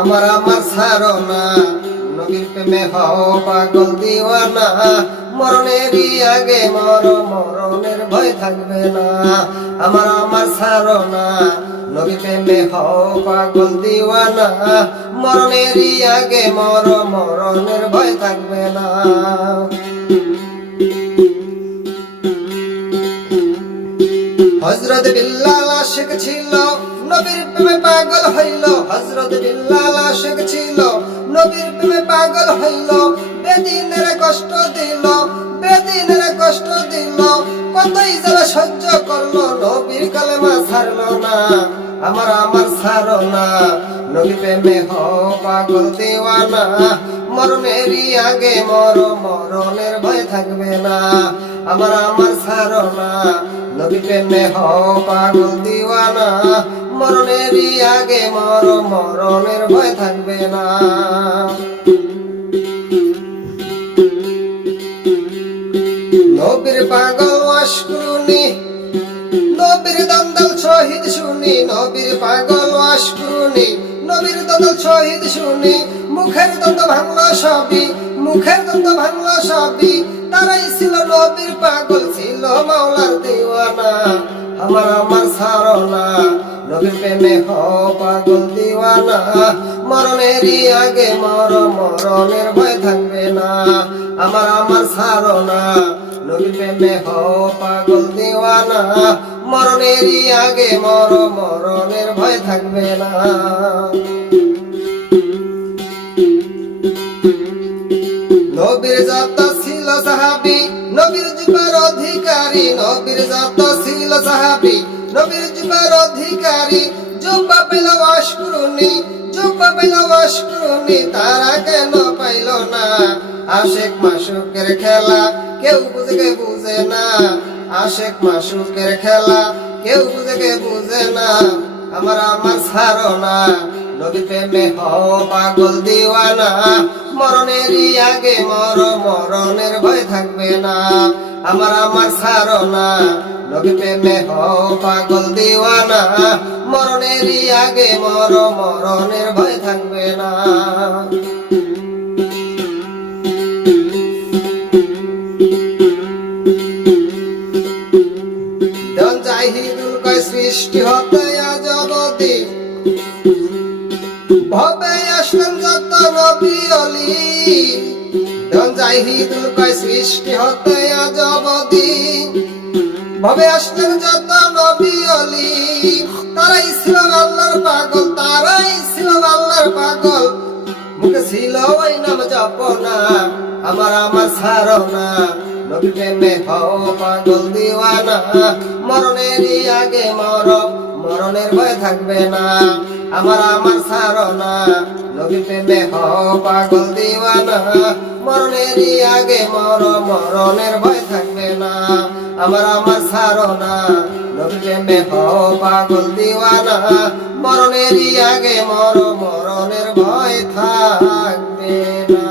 আমার আমার ছাড়ো না, নবীর প্রেমে হও পাগল দিওয়ানা। মরণেরই আগে মরণের ভয় থাকবে না। আমার আমার ছাড়ো না, নবীর প্রেমে হও পাগল দিওয়ানা। মরণেরই আগে মরণের ভয় থাকবে না। হযরত বিল্লাল আশিক ছিল, নবীর প্রেমে পাগল হইল। হযরত বিল্লাল আশিক ছিল, নবীর প্রেমে পাগল হইল। বেদিনের কষ্ট দিল, বেদিনের কষ্ট দিল। কতই জ্বালা সহ্য করলো, নবীর কালেমা ছাড়লো না। আমার আমার ছাড়ো না, নবীর প্রেমে হও পাগল দিওয়ানা। মরণেরই আগে মরণের ভয় থাকবে না। আমার আমার ছাড়ো না, নবীর প্রেমে হও পাগল দিওয়ানা। মরণেরই আগে মরণের ভয় থাকবে না। নবীর পাগল ওয়াশ করুনি, নবীর দ্বন্দ্ব শহীদ শুনি। নবীর পাগল ওয়াশ করুনি, নবীর দ্বন্দ্ব শহীদ শুনি। মুখের দ্বন্দ্ব ভাঙলো সবই, মুখের দ্বন্দ্ব ভাঙলো সবই। তারাই ছিল নবীর পাগল, ছিল মাওলার দিওয়ানা। আমার আমার ছাড়ো না, নবীর প্রেমে হও পাগল দিওয়ানা। মরণেরই আগে মরণের ভয় থাকবে না। আমার আমার ছাড়ো না, নবীর প্রেমে হও পাগল দিওয়ানা। মরণেরই আগে মরণের ভয় থাকবে না। নবীর যত ছিল সাহাবী, নবীর যুগের অধিকারী। নবীর যত ছিল সাহাবী, নবীর যুগের অধিকারী। যুবা পেল ওয়াশ করুনি, যুবা পেল ওয়াশ করুনি। তারা কেন পাইল না? আশেক মাশুকের খেলা কেউ বুঝে না। আশেক মাশুকের খেলা কেউ বুঝে না। আমার আমার ছাড়ো না, নবীর প্রেমে হও পাগল দিওয়ানা। মরণেরই আগে মরণের ভয় থাকবে না। আমার আমার ছাড়ো না, নবীর প্রেমে হও পাগল দিওয়ানা। মরণেরই আগে মরণের ভয় থাকবে না। জাহিদুল কয় সৃষ্টি হতে আজ অবধি ভবে আসলেন যত নবী অলি। জাহিদুল কয় সৃষ্টি হতে আজ অবধি ভবে আসলেন যত নবী অলি। তারাই ছিল আল্লাহর পাগল, তারাই ছিল আল্লাহর পাগল। মুখে ছিল ওই নাম জপনা। আমার আমার ছাড়ো না, নবীর প্রেমে হও পাগল দিওয়ানা। মরণেরই আগে মরণের ভয় থাকবে না। আমার আমার ছাড়ো না, নবীর প্রেমে হও পাগল দিওয়ানা। মরণেরই আগে মরণের ভয় থাকবে না। আমার আমার ছাড়ো না, নবীর প্রেমে হও পাগল দিওয়ানা। মরণেরই আগে মরণের ভয় থাকবে না।